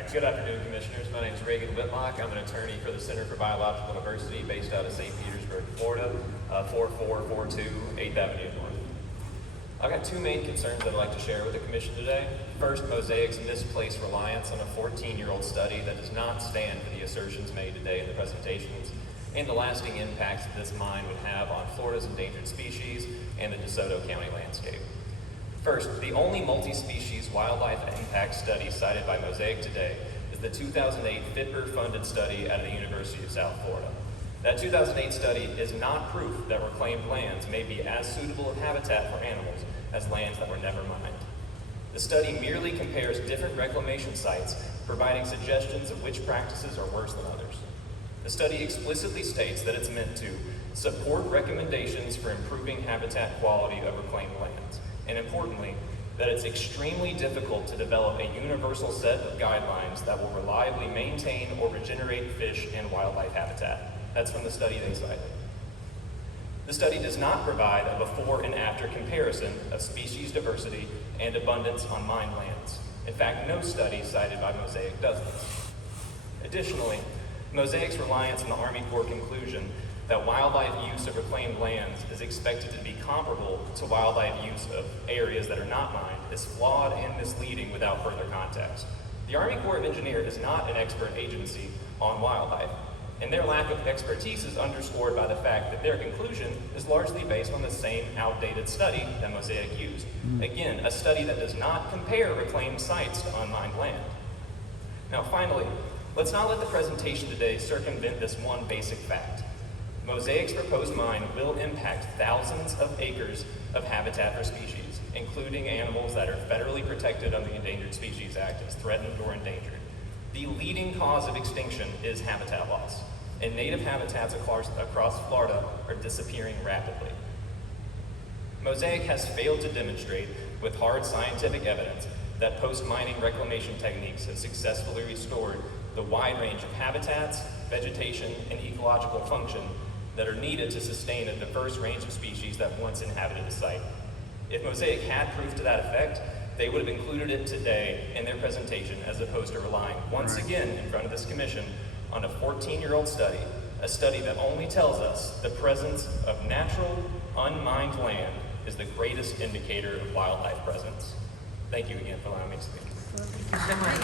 right, good afternoon, Commissioners. My name is Ragan Witlock. I'm an attorney for the Center for Biological Diversity based out of St. Petersburg, Florida, 4442 8th Avenue North. I've got two main concerns I'd like to share with the Commission today. First, Mosaic's misplaced reliance on a 14-year-old study that does not stand for the assertions made today in the presentations, and the lasting impacts that this mine would have on Florida's endangered species and the DeSoto County landscape. First, the only multi-species wildlife impact study cited by Mosaic today is the 2008 FIPR-funded study out of the University of South Florida. That 2008 study is not proof that reclaimed lands may be as suitable a habitat for animals as lands that were never mined. The study merely compares different reclamation sites, providing suggestions of which practices are worse than others. The study explicitly states that it's meant to support recommendations for improving habitat quality of reclaimed lands, and importantly, that it's extremely difficult to develop a universal set of guidelines that will reliably maintain or regenerate fish and wildlife habitat. That's from the study they cited. The study does not provide a before and after comparison of species diversity and abundance on mined lands. In fact, no study cited by Mosaic does this. Additionally, Mosaic's reliance on the Army Corps conclusion that wildlife use of reclaimed lands is expected to be comparable to wildlife use of areas that are not mined is flawed and misleading without further context. The Army Corps of Engineers is not an expert agency on wildlife, and their lack of expertise is underscored by the fact that their conclusion is largely based on the same outdated study that Mosaic used. Again, a study that does not compare reclaimed sites to unmined land. Now finally, let's not let the presentation today circumvent this one basic fact. Mosaic's proposed mine will impact thousands of acres of habitat for species, including animals that are federally protected under the Endangered Species Act as threatened or endangered. The leading cause of extinction is habitat loss, and native habitats across Florida are disappearing rapidly. Mosaic has failed to demonstrate with hard scientific evidence that post-mining reclamation techniques have successfully restored the wide range of habitats, vegetation, and ecological function that are needed to sustain a diverse range of species that once inhabited the site. If Mosaic had proof to that effect, they would have included it today in their presentation as opposed to relying once again in front of this commission on a 14-year-old study, a study that only tells us the presence of natural, unmined land is the greatest indicator of wildlife presence. Thank you again for allowing me to speak. Thank you so much.